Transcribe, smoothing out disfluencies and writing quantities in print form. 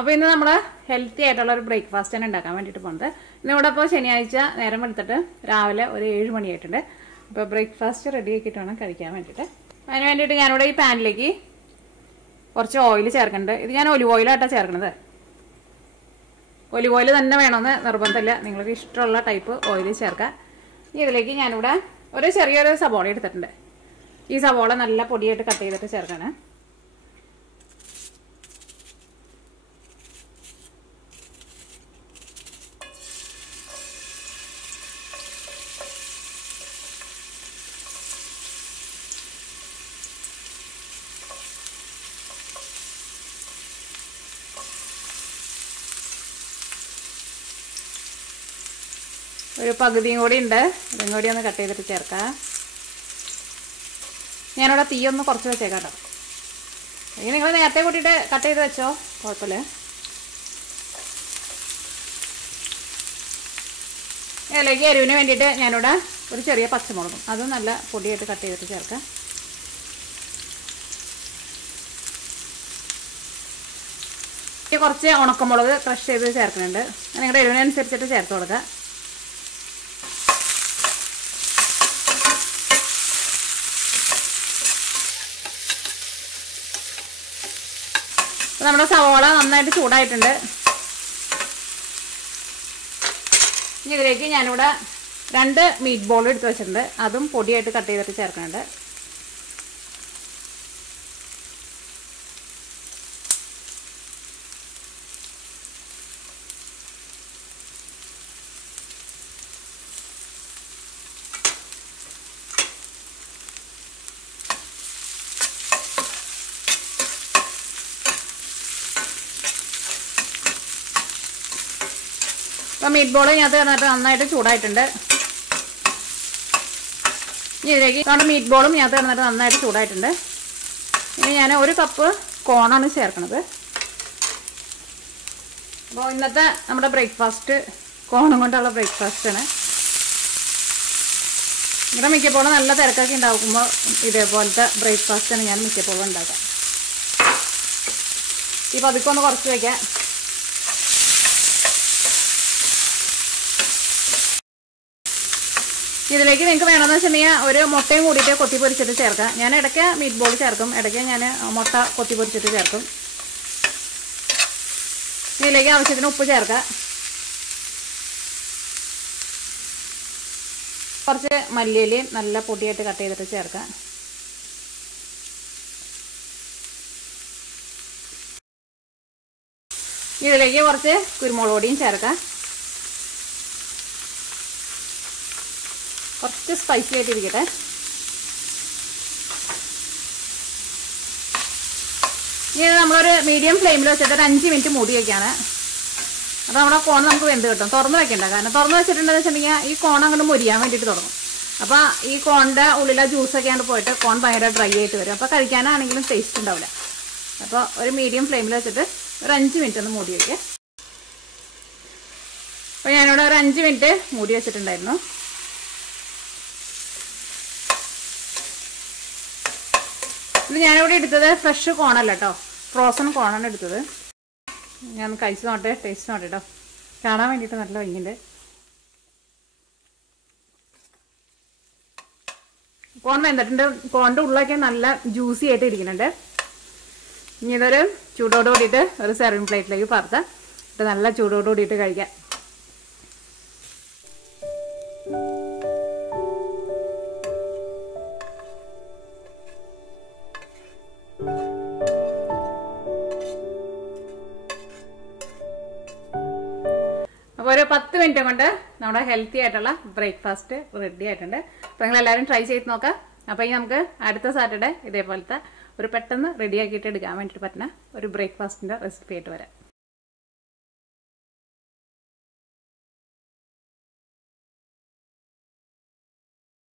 അപ്പോൾ ഇന്ന് നമ്മൾ ഹെൽത്തി ആയിട്ടുള്ള ഒരു ബ്രേക്ക്ഫാസ്റ്റ് ആണ് ഉണ്ടാക്കാൻ വേണ്ടിയിട്ട് പോകുന്നത്. ഇന്നിവിടെ ഇപ്പോൾ ശനിയാഴ്ച നേരം വെളുത്തിട്ട് രാവിലെ ഒരു 7 മണിയായിട്ടുണ്ട്. അപ്പോൾ ബ്രേക്ക്ഫാസ്റ്റ് റെഡി ആക്കിയിട്ട് വേണം കഴിക്കാൻ വേണ്ടിയിട്ട്. അതിന് വേണ്ടിയിട്ട് ഞാനിവിടെ ഈ പാനിലേക്ക് കുറച്ച് ഓയിൽ ചേർക്കുന്നുണ്ട്. ഇത് ഞാൻ ഒലിവ് ഓയിലായിട്ടാണ് ചേർക്കുന്നത്. ഒലിവ് ഓയിൽ തന്നെ വേണമെന്ന് നിർബന്ധമില്ല, നിങ്ങൾക്ക് ഇഷ്ടമുള്ള ടൈപ്പ് ഓയിൽ ചേർക്കാം. ഇനി ഇതിലേക്ക് ഞാനിവിടെ ഒരു ചെറിയൊരു സവോള എടുത്തിട്ടുണ്ട്. ഈ സവോള നല്ല പൊടിയായിട്ട് കട്ട് ചെയ്തിട്ട് ചേർക്കാണ്. ഒരു പകുതിയും കൂടി ഉണ്ട്, ഇതും കൂടി ഒന്ന് കട്ട് ചെയ്തിട്ട് ചേർക്കാം. ഞാനിവിടെ തീയൊന്ന് കുറച്ച് വെച്ചേക്കാം കേട്ടോ. അല്ലെങ്കിൽ നിങ്ങൾ നേരത്തെ കൂട്ടിയിട്ട് കട്ട് ചെയ്ത് വെച്ചോ, കുഴപ്പമില്ല. ഇതിലേക്ക് എരിവിന് വേണ്ടിയിട്ട് ഞാനിവിടെ ഒരു ചെറിയ പച്ചമുളകും അതും നല്ല പൊടിയായിട്ട് കട്ട് ചെയ്തിട്ട് ചേർക്കാം. കുറച്ച് ഉണക്കമുളക് ക്രഷ് ചെയ്ത് ചേർക്കുന്നുണ്ട്. നിങ്ങളുടെ എരിവിനനുസരിച്ചിട്ട് ചേർത്ത് കൊടുക്കുക. നമ്മുടെ സവോള നന്നായിട്ട് ചൂടായിട്ടുണ്ട്. ഇനി ഇതിലേക്ക് ഞാനിവിടെ 2 മീറ്റ് ബോൾ എടുത്ത് വെച്ചിട്ടുണ്ട്. അതും പൊടിയായിട്ട് കട്ട് ചെയ്തിട്ട് ചേർക്കുന്നുണ്ട്. അപ്പോൾ മീറ്റ് ബോൾ ഇതിനകത്ത് കിടന്നിട്ട് നന്നായിട്ട് ചൂടായിട്ടുണ്ട്. ഇനി ഇതിലേക്ക് നമ്മുടെ മീറ്റ് ബോളും ഇതിനകത്ത് കിടന്നിട്ട് നന്നായിട്ട് ചൂടായിട്ടുണ്ട്. ഇനി ഞാൻ 1 കപ്പ് കോണാണ് ചേർക്കുന്നത്. അപ്പോൾ ഇന്നത്തെ നമ്മുടെ ബ്രേക്ക്ഫാസ്റ്റ് കോണും കൊണ്ടുള്ള ബ്രേക്ക്ഫാസ്റ്റാണ്. ഇവിടെ മിക്കപ്പോഴും നല്ല തിരക്കൊക്കെ ഉണ്ടാക്കുമ്പോൾ ഇതേപോലത്തെ ബ്രേക്ക്ഫാസ്റ്റാണ് ഞാൻ മിക്കപ്പോഴും ഉണ്ടാക്കുക. ഈ പതുക്കൊന്ന് കുറച്ച് വയ്ക്കാം. ഇതിലേക്ക് നിങ്ങൾക്ക് വേണമെന്ന് വെച്ചിട്ടുണ്ടെങ്കിൽ ഒരു മുട്ടയും കൂടിയിട്ട് കൊത്തി പൊരിച്ചിട്ട് ചേർക്കാം. ഞാൻ ഇടയ്ക്ക് മീറ്റ് ബോൾ ചേർക്കും, ഇടയ്ക്ക് ഞാൻ മുട്ട കൊത്തി പൊരിച്ചിട്ട് ചേർക്കും. ഇതിലേക്ക് ആവശ്യത്തിന് ഉപ്പ് ചേർക്കാം. കുറച്ച് മല്ലിയിലയും നല്ല പൊടിയായിട്ട് കട്ട് ചെയ്തിട്ട് ചേർക്കാം. ഇതിലേക്ക് കുറച്ച് കുരുമുളക് പൊടിയും ചേർക്കാം. കുറച്ച് സ്പൈസി ആയിട്ടിരിക്കട്ടെ. ഇനി നമ്മളൊരു മീഡിയം ഫ്ലെയിമിൽ വെച്ചിട്ട് ഒരു 5 മിനിറ്റ് മൂടി വയ്ക്കാണ്. അപ്പോൾ നമ്മുടെ കോൺ നമുക്ക് വെന്ത് കിട്ടും. തുറന്ന് വെക്കണ്ട, കാരണം തുറന്ന് വെച്ചിട്ടുണ്ടെന്ന് വെച്ചിട്ടുണ്ടെങ്കിൽ ഈ കോൺ അങ്ങോട്ട് മുരിയാൻ വേണ്ടിയിട്ട് തുടങ്ങും. അപ്പോൾ ഈ കോണിൻ്റെ ഉള്ളിലെ ജ്യൂസൊക്കെ ആണ് പോയിട്ട് കോൺ ഭയങ്കര ഡ്രൈ ആയിട്ട് വരും. അപ്പോൾ കഴിക്കാനാണെങ്കിലും ടേസ്റ്റ് ഉണ്ടാവില്ല. അപ്പോൾ ഒരു മീഡിയം ഫ്ലെയിമിൽ വെച്ചിട്ട് ഒരു 5 മിനിറ്റ് ഒന്ന് മൂടി വയ്ക്കുക. അപ്പോൾ ഞാനിവിടെ ഒരു 5 മിനിറ്റ് മൂടി വെച്ചിട്ടുണ്ടായിരുന്നു. ഇത് ഞാനിവിടെ എടുത്തത് ഫ്രഷ് കോണല്ല കേട്ടോ, ഫ്രോസൺ കോണാണ് എടുത്തത്. ഞാൻ കഴിച്ച് നോട്ടെ, ടേസ്റ്റ് നോട്ടെ കേട്ടോ, കാണാൻ വേണ്ടിയിട്ട് നല്ല ഭംഗിയുണ്ട്. കോൺ വെന്തിട്ടുണ്ട്. കോണിൻ്റെ ഉള്ളൊക്കെ നല്ല ജ്യൂസി ആയിട്ട് ഇരിക്കുന്നുണ്ട്. ഇനി ഇതൊരു ചൂടോട് കൂടിയിട്ട് ഒരു സെർവിങ് പ്ലേറ്റിലേക്ക് പകർത്താം. ഇത് നല്ല ചൂടോട് കൂടിയിട്ട് കഴിക്കാം. അപ്പോൾ ഒരു 10 മിനിറ്റ് കൊണ്ട് നമ്മുടെ ഹെൽത്തി ആയിട്ടുള്ള ബ്രേക്ക്ഫാസ്റ്റ് റെഡി ആയിട്ടുണ്ട്. അപ്പോൾ നിങ്ങളെല്ലാവരും ട്രൈ ചെയ്ത് നോക്കാം. അപ്പോൾ ഇനി നമുക്ക് അടുത്ത സാറ്റർഡേ ഇതേപോലത്തെ ഒരു പെട്ടെന്ന് റെഡിയാക്കിയിട്ട് എടുക്കാൻ വേണ്ടിയിട്ട് പറ്റുന്ന ഒരു ബ്രേക്ക്ഫാസ്റ്റിൻ്റെ റെസിപ്പി ആയിട്ട് വരാം.